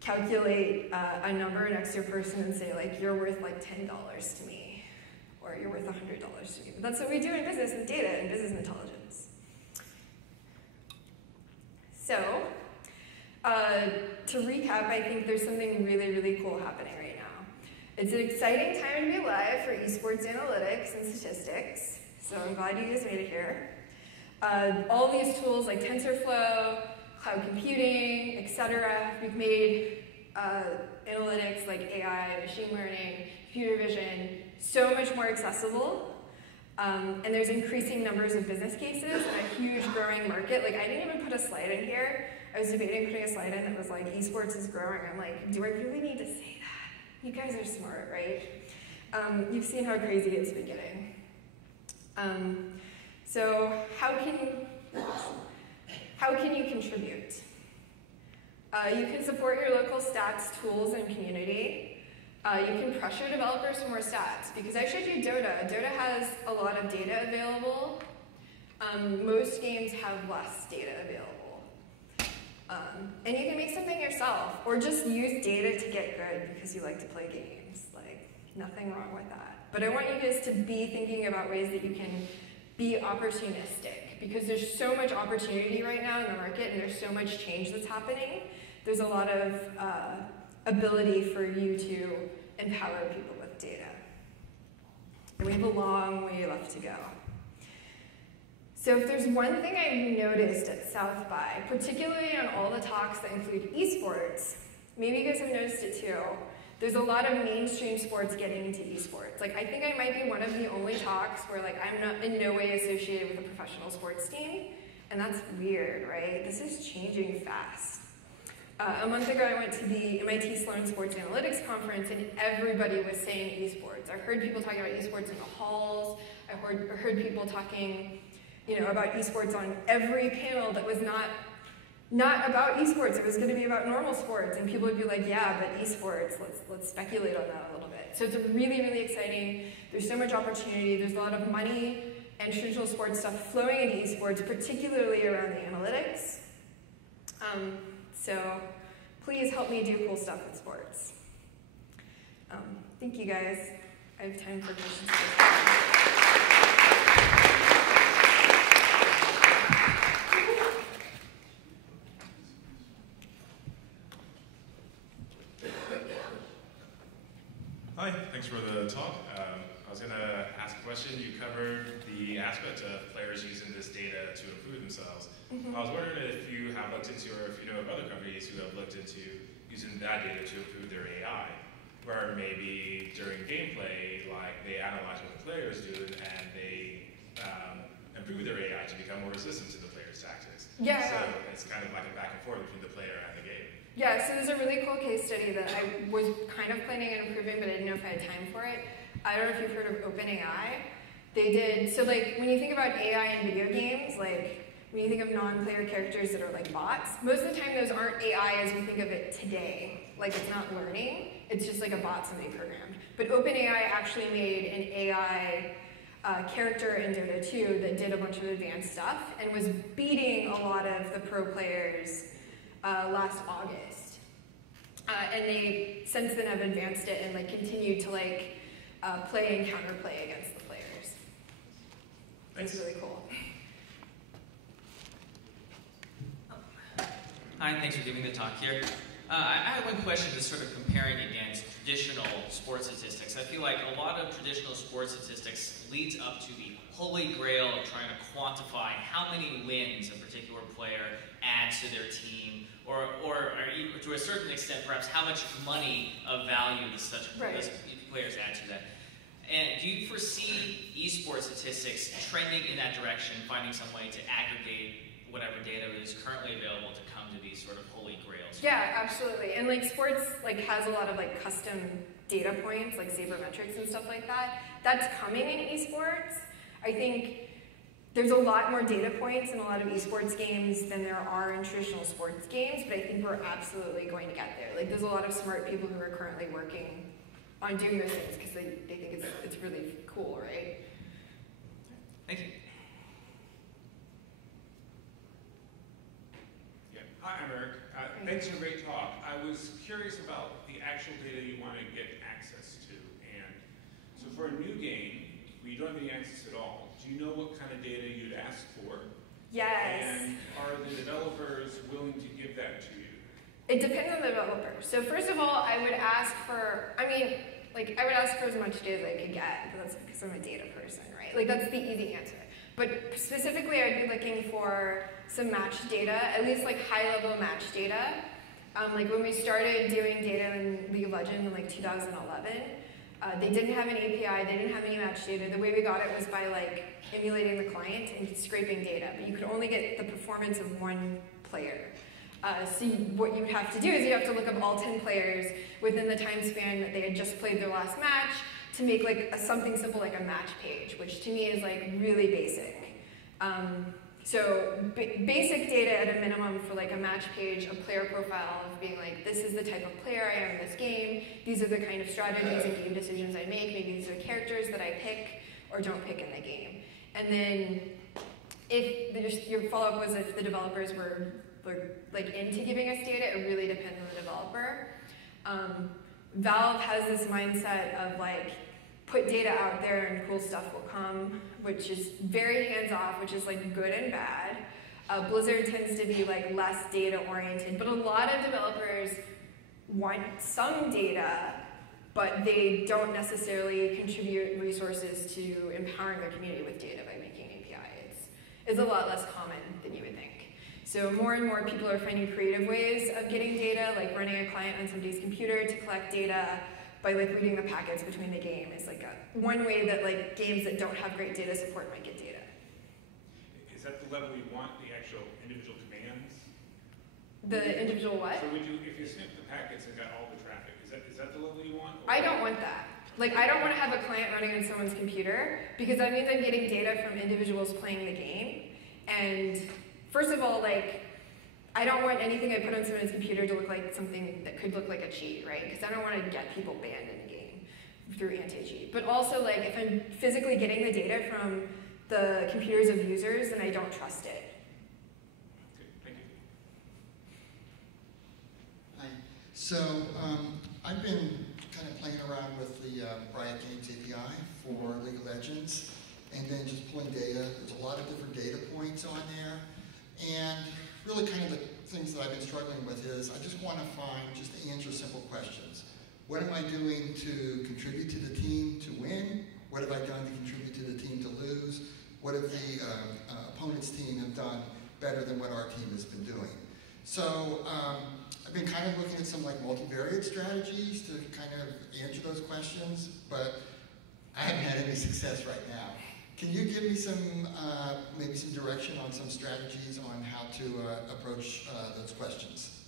calculate a number next to your person and say like, you're worth like $10 to me, or you're worth $100 to me. But that's what we do in business with data and business intelligence. So, to recap, I think there's something really, really cool happening right now. It's an exciting time to be alive for esports analytics and statistics, so I'm glad you guys made it here. All these tools like TensorFlow, cloud computing, etc. We've made analytics like AI, machine learning, computer vision so much more accessible. And there's increasing numbers of business cases and a huge growing market. Like I didn't even put a slide in here. I was debating putting a slide in that was like, esports is growing. I'm like, do I really need to say that? You guys are smart, right? You've seen how crazy it's been getting. So how can you contribute? You can support your local stats, tools, and community. You can pressure developers for more stats, because I showed you Dota. Dota has a lot of data available. Most games have less data available. And you can make something yourself, or just use data to get good because you like to play games. Like, nothing wrong with that. But I want you guys to be thinking about ways that you can be opportunistic, because there's so much opportunity right now in the market, and there's so much change that's happening. There's a lot of ability for you to empower people with data. And we have a long way left to go. So if there's one thing I've noticed at South by, particularly on all the talks that include esports, maybe you guys have noticed it too, there's a lot of mainstream sports getting into esports. Like, I think I might be one of the only talks where like I'm not in no way associated with a professional sports team, and that's weird, right? This is changing fast. A month ago, I went to the MIT Sloan Sports Analytics Conference, and everybody was saying esports. I heard people talking about esports in the halls. I heard people talking, about esports on every panel that was not about esports. It was going to be about normal sports, and people would be like, "Yeah, but esports. Let's speculate on that a little bit." So it's really, really exciting. There's so much opportunity. There's a lot of money and traditional sports stuff flowing into esports, particularly around the analytics. So please help me do cool stuff with sports. Thank you guys. I have time for questions. Hi, thanks for the talk. I was going to ask a question. You covered the aspect of players using this data to improve themselves. I was wondering if you have looked into, or if you know of other companies who have looked into using that data to improve their AI, where maybe during gameplay, like they analyze what the players do and they improve their AI to become more resistant to the player's tactics. Yeah. So it's kind of like a back and forth between the player and the game. Yeah, so there's a really cool case study that I was kind of planning on improving, but I didn't know if I had time for it. I don't know if you've heard of OpenAI. They did, so like when you think about AI in video games, like when you think of non-player characters that are like bots, most of the time those aren't AI as we think of it today. Like, it's not learning, it's just like a bot somebody programmed. But OpenAI actually made an AI character in Dota 2 that did a bunch of advanced stuff and was beating a lot of the pro players last August. And they since then have advanced it and like continued to like play and counterplay against the players. It's really cool. Hi, thanks for giving the talk here. I have one question that's sort of comparing against traditional sports statistics. I feel like a lot of traditional sports statistics leads up to the holy grail of trying to quantify how many wins a particular player adds to their team, or to a certain extent, perhaps how much money of value does such players add to that. And do you foresee esports statistics trending in that direction, finding some way to aggregate whatever data is currently available to come to these sort of holy grails? Yeah, absolutely. And like sports like has a lot of like custom data points, like sabermetrics and stuff like that. That's coming in esports. I think there's a lot more data points in a lot of esports games than there are in traditional sports games, but I think we're absolutely going to get there. Like, there's a lot of smart people who are currently working on doing those things because they think it's really cool, right? Thank you. Yeah. Hi, I'm Eric. Thanks for a great talk. I was curious about the actual data you want to get access to. And so for a new game where you don't have any access at all, do you know what kind of data you'd ask for? Yes. And are the developers willing to give that to you? It depends on the developer. So first of all, I would ask for, I would ask for as much data as I could get, because I'm a data person, right? Like, that's the easy answer. But specifically, I'd be looking for some match data, at least like high-level match data. Like when we started doing data in League of Legends in like 2011, they didn't have an API, they didn't have any match data. The way we got it was by like emulating the client and scraping data, but you could only get the performance of one player. So what you have to do is you have to look up all 10 players within the time span that they had just played their last match to make like something simple like a match page, which to me is like really basic. So basic data at a minimum for like a match page, a player profile of being like, this is the type of player I am in this game, these are the kind of strategies and game decisions I make, maybe these are the characters that I pick or don't pick in the game. And then if your follow-up was if the developers were like into giving us data. It really depends on the developer. Valve has this mindset of like, put data out there and cool stuff will come, which is very hands-off, which is like good and bad. Blizzard tends to be like less data-oriented, but a lot of developers want some data, but they don't necessarily contribute resources to empowering their community with data by making APIs. It's a lot less common than you would think. So more and more people are finding creative ways of getting data, like running a client on somebody's computer to collect data by like reading the packets between the game is like one way that like games that don't have great data support might get data. Is that the level you want, the actual individual commands? The individual what? So if you snip the packets and got all the traffic, is that the level you want? I don't want that. Like, I don't want to have a client running on someone's computer because that means I'm getting data from individuals playing the game. And first of all, like, I don't want anything I put on someone's computer to look like something that could look like a cheat, right? Because I don't want to get people banned in a game through anti-cheat. But also, like, if I'm physically getting the data from the computers of users, then I don't trust it. Okay, thank you. Hi. So I've been kind of playing around with the Riot Games API for League of Legends, and then just pulling data. There's a lot of different data points on there, and really kind of the things that I've been struggling with is I just want to answer simple questions. What am I doing to contribute to the team to win? What have I done to contribute to the team to lose? What have the opponent's team have done better than what our team has been doing? So I've been kind of looking at some like multivariate strategies to kind of answer those questions, but I haven't had any success right now. Can you give me some, maybe some direction on some strategies on how to approach those questions?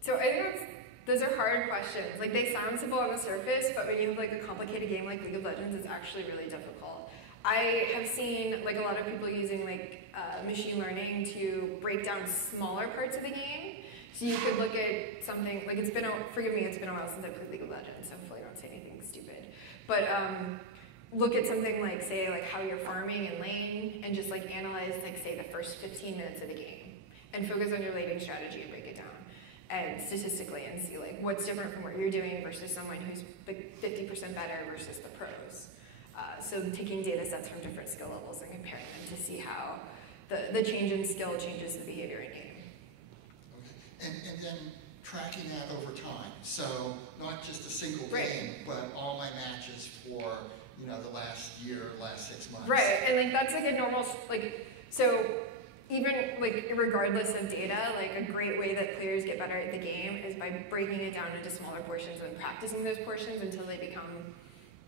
So I think those are hard questions. Like, they sound simple on the surface, but when you have like a complicated game like League of Legends, it's actually really difficult. I have seen like a lot of people using like machine learning to break down smaller parts of the game. So you could look at something, like forgive me, it's been a while since I played League of Legends, so hopefully I don't say anything stupid. But look at something like, say, like how you're farming in lane, and just like analyze, like, say, the first 15 minutes of the game, and focus on your laning strategy and break it down, and statistically, and see like what's different from what you're doing versus someone who's like 50% better versus the pros. So taking data sets from different skill levels and comparing them to see how the change in skill changes the behavior in game. Okay, and then tracking that over time. So not just a single Right. game, but all my matches for the last year, last 6 months. Right, and like that's like a normal, like, so even like regardless of data, like a great way that players get better at the game is by breaking it down into smaller portions and practicing those portions until they become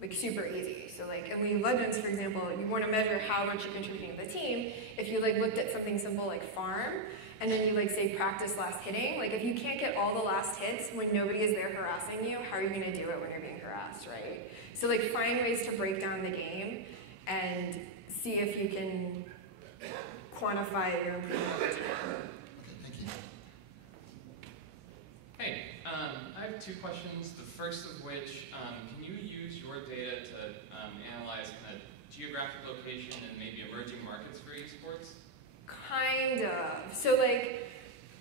like super easy. So like in League of Legends, for example, you want to measure how much you're contributing to the team. If you like looked at something simple like farm, and then you like say practice last hitting, like if you can't get all the last hits when nobody is there harassing you, how are you going to do it when you're being harassed, right? So like find ways to break down the game and see if you can quantify your improvement over time. Okay, thank you. Hey, I have two questions. The first of which, can you use your data to analyze kind of geographic location and maybe emerging markets for esports? Kind of. So like,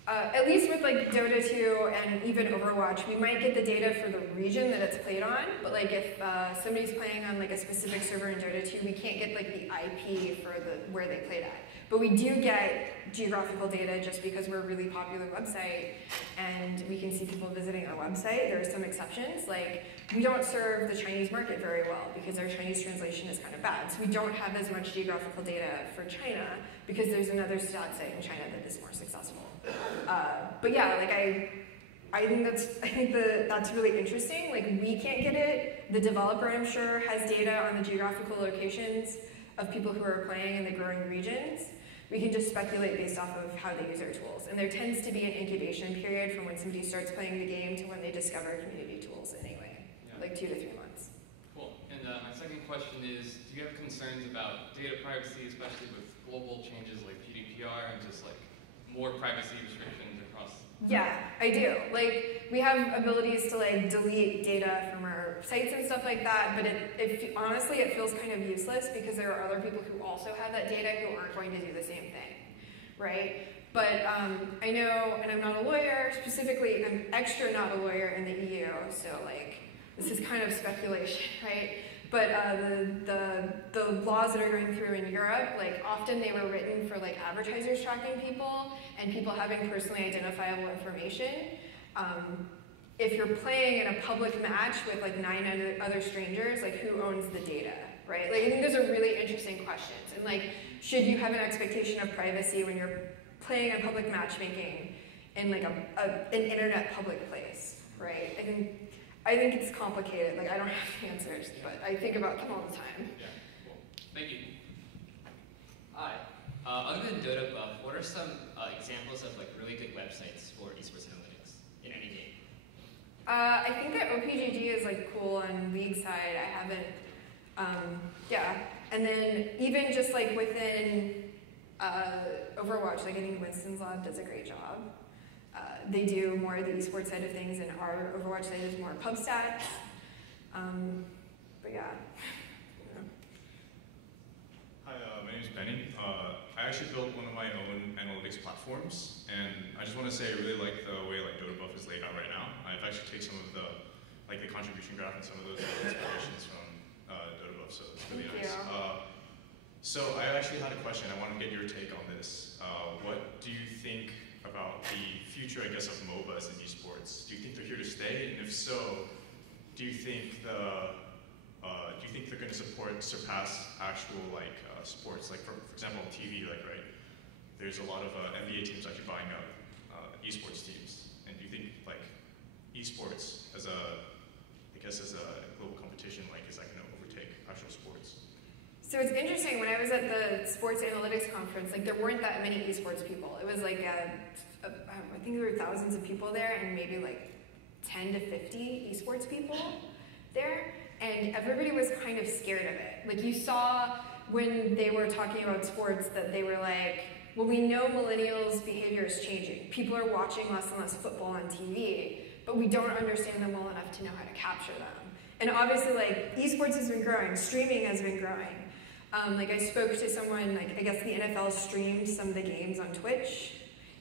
at least with like Dota 2 and even Overwatch, we might get the data for the region that it's played on, but like if somebody's playing on like a specific server in Dota 2, we can't get like the IP for where they played at. But we do get geographical data just because we're a really popular website and we can see people visiting our website. There are some exceptions, like we don't serve the Chinese market very well because our Chinese translation is kind of bad. So we don't have as much geographical data for China because there's another stat site in China that is more successful. But yeah, like I think that's really interesting. Like we can't get it. The developer, I'm sure, has data on the geographical locations of people who are playing in the growing regions. We can just speculate based off of how they use our tools. And there tends to be an incubation period from when somebody starts playing the game to when they discover community tools anyway, like 2 to 3 months. Cool. And my second question is, do you have concerns about data privacy, especially with global changes like GDPR and just like more privacy restrictions across? Yeah, I do. Like, we have abilities to like delete data from our sites and stuff like that, but honestly, it feels kind of useless because there are other people who also have that data who aren't going to do the same thing, right? But I know, and I'm not a lawyer, specifically, I'm extra not a lawyer in the EU, so like, this is kind of speculation, right? But the laws that are going through in Europe, like often they were written for like advertisers tracking people and people having personally identifiable information. If you're playing in a public match with like 9 other strangers, like who owns the data, right? Like I think those are really interesting questions. And like, should you have an expectation of privacy when you're playing in public matchmaking in like an internet public place, right? I think it's complicated. Like I don't have the answers, but I think about them all the time. Yeah, cool. Thank you. Hi. Other than Dota Buff, what are some examples of like really good websites for esports analytics in any game? I think that OPGG is like cool on league side. I haven't, yeah. And then even just like within Overwatch, like I think Winston's Lab does a great job. They do more of the esports side of things, and our Overwatch side is more pub stats. But yeah. Hi, my name is Benny. I actually built one of my own analytics platforms, and I just want to say I really like the way like Dota Buff is laid out right now. I've actually taken some of the contribution graph and some of those inspirations from Dota Buff, so it's really nice. So I actually had a question. I want to get your take on this. What do you think about the future, I guess, of MOBAs in esports? Do you think they're here to stay? And if so, do you think they're going to surpass actual like sports? Like for example, on TV, like right, there's a lot of NBA teams actually buying up esports teams. And do you think like esports as a global competition, like is that going to overtake actual sports? So it's interesting, when I was at the sports analytics conference, like there weren't that many esports people. It was like, I think there were thousands of people there and maybe like 10 to 50 esports people there. And everybody was kind of scared of it. Like you saw when they were talking about sports that they were like, well, we know millennials' behavior is changing. People are watching less and less football on TV, but we don't understand them well enough to know how to capture them. And obviously like esports has been growing, streaming has been growing. Like I spoke to someone, like I guess the NFL streamed some of the games on Twitch,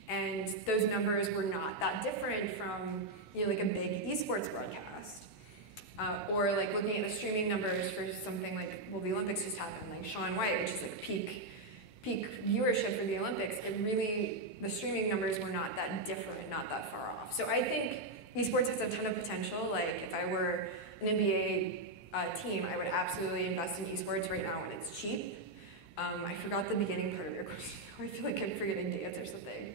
and those numbers were not that different from like a big esports broadcast. Or like looking at the streaming numbers for something like, well, the Olympics just happened, like Shaun White, which is like peak viewership for the Olympics. The streaming numbers were not that different, not that far off. So I think esports has a ton of potential. Like if I were an NBA team, I would absolutely invest in esports right now when it's cheap. I forgot the beginning part of your question. I feel like I'm forgetting to answer something.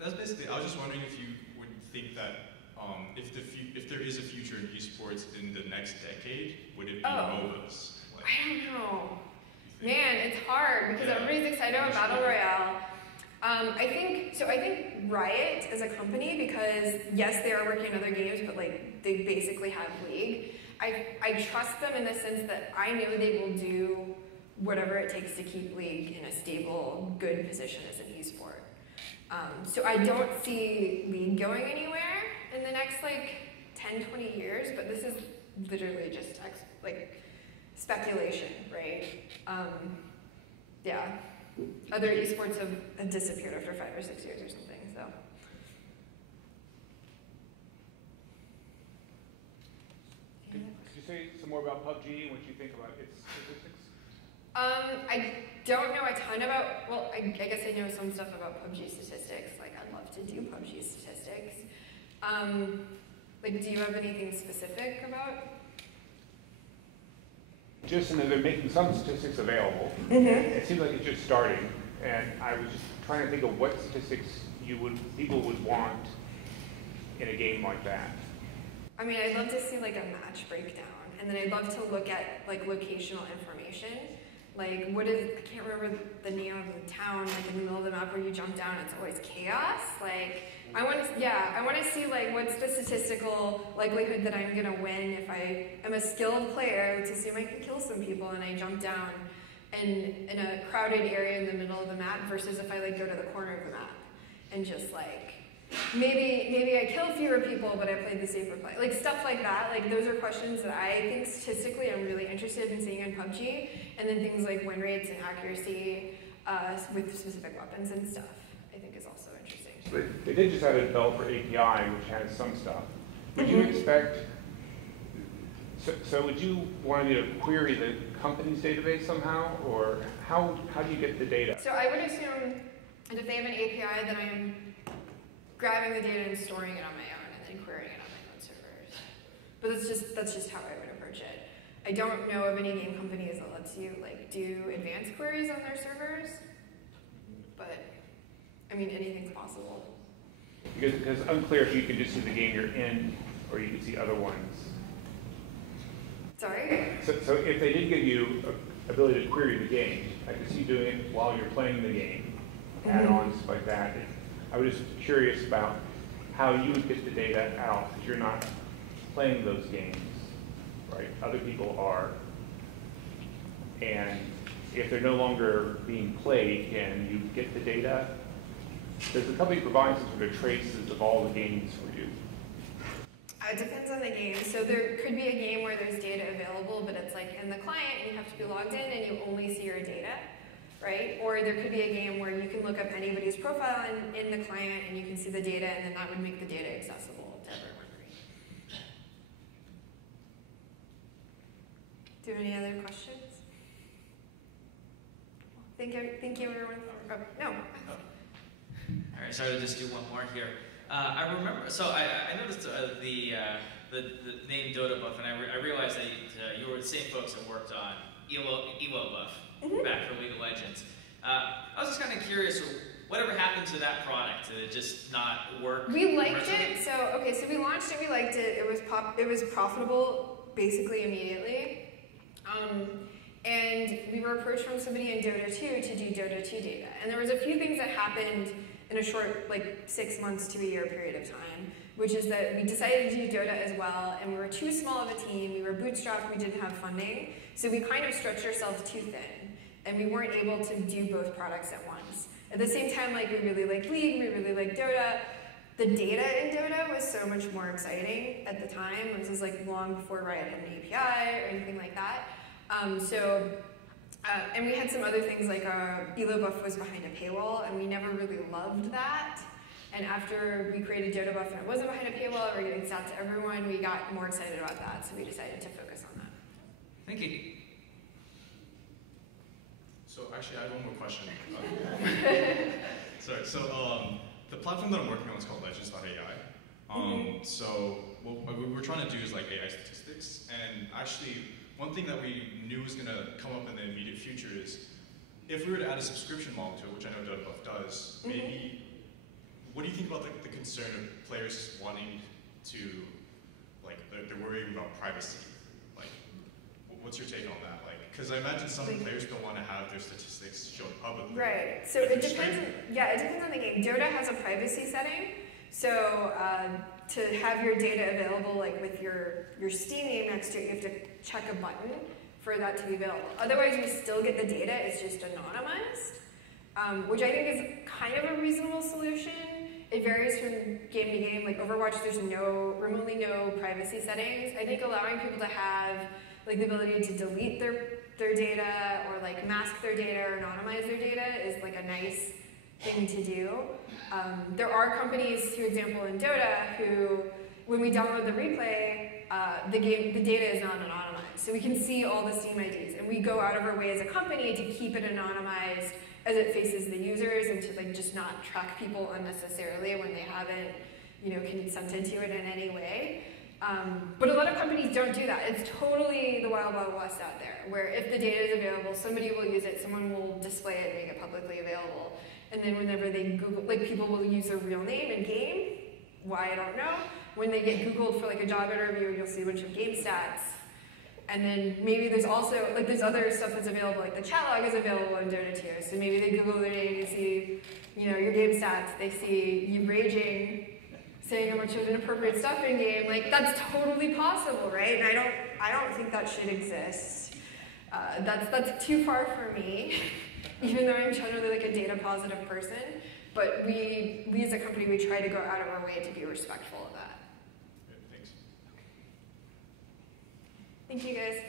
That's basically, I was just wondering if you would think that if there is a future in esports in the next decade, would it be MOBAs? Like, I don't know. Man, it's hard because everybody's excited about Battle Royale. I think Riot as a company, because yes, they are working on other games, but like they basically have League. I trust them in the sense that I know they will do whatever it takes to keep League in a stable, good position as an esport. So I don't see League going anywhere in the next like 10, 20 years, but this is literally just like speculation, right? Yeah. Other esports have disappeared after 5 or 6 years or something, so. Could you say some more about PUBG and what you think about its statistics? I don't know a ton about, well, I guess I know some stuff about PUBG statistics. Like, I'd love to do PUBG statistics. Like, do you have anything specific about? Just in that they're making some statistics available. Mm-hmm. It seems like it's just starting, and I was just trying to think of what statistics people would want in a game like that. I mean, I'd love to see like a match breakdown, and then I'd love to look at like locational information. Like, I can't remember the name of the town, like in the middle of the map where you jump down, it's always chaos. Like, I want to see like what's the statistical likelihood that I'm gonna win if I am a skilled player to assume I can kill some people and I jump down in a crowded area in the middle of the map versus if I like go to the corner of the map and just like maybe I kill fewer people but I played the safer play. Like stuff like that. Like those are questions that I think statistically I'm really interested in seeing in PUBG, and then things like win rates and accuracy with specific weapons and stuff. I think is also interesting. They did just add a developer API, which has some stuff. Would you expect, so would you want to query the company's database somehow, or how do you get the data? So I would assume that if they have an API, then I'm grabbing the data and storing it on my own, and then querying it on my own servers. But that's just how I would approach it. I don't know of any game companies that lets you like do advanced queries on their servers, but I mean anything's possible. Because it's unclear if you can just see the game you're in, or you can see other ones. Sorry? So if they did give you the ability to query the game, I could see you doing it while you're playing the game, add-ons like that. I was just curious about how you would get the data out, because you're not playing those games, right? Other people are. And if they're no longer being played, can you get the data? Does the company provide some sort of traces of all the games for you? It depends on the game. So there could be a game where there's data available, but it's like in the client, and you have to be logged in, and you only see your data, right? Or there could be a game where you can look up anybody's profile in the client, and you can see the data, and then that would make the data accessible to everyone. Do you have any other questions? Thank you everyone. Oh, no. All right, sorry to just do one more here. I remember, so I noticed the name Dota Buff, and I realized that you were the same folks that worked on ELO Buff back for League of Legends. I was just kind of curious, whatever happened to that product? Did it just not work? We liked it. So we launched it. We liked it. It was profitable basically immediately. And we were approached from somebody in Dota 2 to do Dota 2 data. And there was a few things that happened in a short, like 6 months to a year period of time, which is that we decided to do Dota as well, and we were too small of a team, we were bootstrapped, we didn't have funding, so we kind of stretched ourselves too thin, and we weren't able to do both products at once. At the same time, like, we really liked League, we really liked Dota. The data in Dota was so much more exciting at the time. This was like long before Riot had an API or anything like that. And we had some other things like ELO Buff was behind a paywall, and we never really loved that. And after we created Dota Buff and it wasn't behind a paywall, we were getting stats to everyone, we got more excited about that, so we decided to focus on that. Thank you. So actually, I have one more question. Sorry. So the platform that I'm working on is called Legends.ai. So what we were trying to do is like AI statistics, and actually, one thing that we knew was going to come up in the immediate future is if we were to add a subscription model to it, which I know Dota Buff does, maybe, what do you think about the concern of players wanting to, like, they're worrying about privacy? Like, what's your take on that? Like, because I imagine some players don't want to have their statistics shown publicly. Right, so it depends, it depends on the game. Dota has a privacy setting, so to have your data available, like with your Steam name next to it, you have to check a button for that to be available. Otherwise, we still get the data, it's just anonymized, which I think is kind of a reasonable solution. It varies from game to game. Like Overwatch, there's remotely no privacy settings. I think allowing people to have like the ability to delete their data or like mask their data or anonymize their data is like a nice thing to do. There are companies, for example, in Dota, who, when we download the replay, the data is not anonymized. So we can see all the Steam IDs, and we go out of our way as a company to keep it anonymized as it faces the users and to like just not track people unnecessarily when they haven't, consented to it in any way. But a lot of companies don't do that. It's totally the wild, wild west out there, where if the data is available, somebody will use it, someone will display it, make it publicly available. And then whenever they Google, like people will use their real name in game, why I don't know. When they get Googled for like a job interview, you'll see a bunch of game stats. And then maybe there's also, like there's other stuff that's available, like the chat log is available in Dota 2. So maybe they Google their name to see, your game stats, they see you raging, saying a bunch of inappropriate stuff in game. Like that's totally possible, right? And I don't think that should exist. That's too far for me. Even though I'm generally like a data positive person, but we as a company, we try to go out of our way to be respectful of that. Thanks. Thank you guys.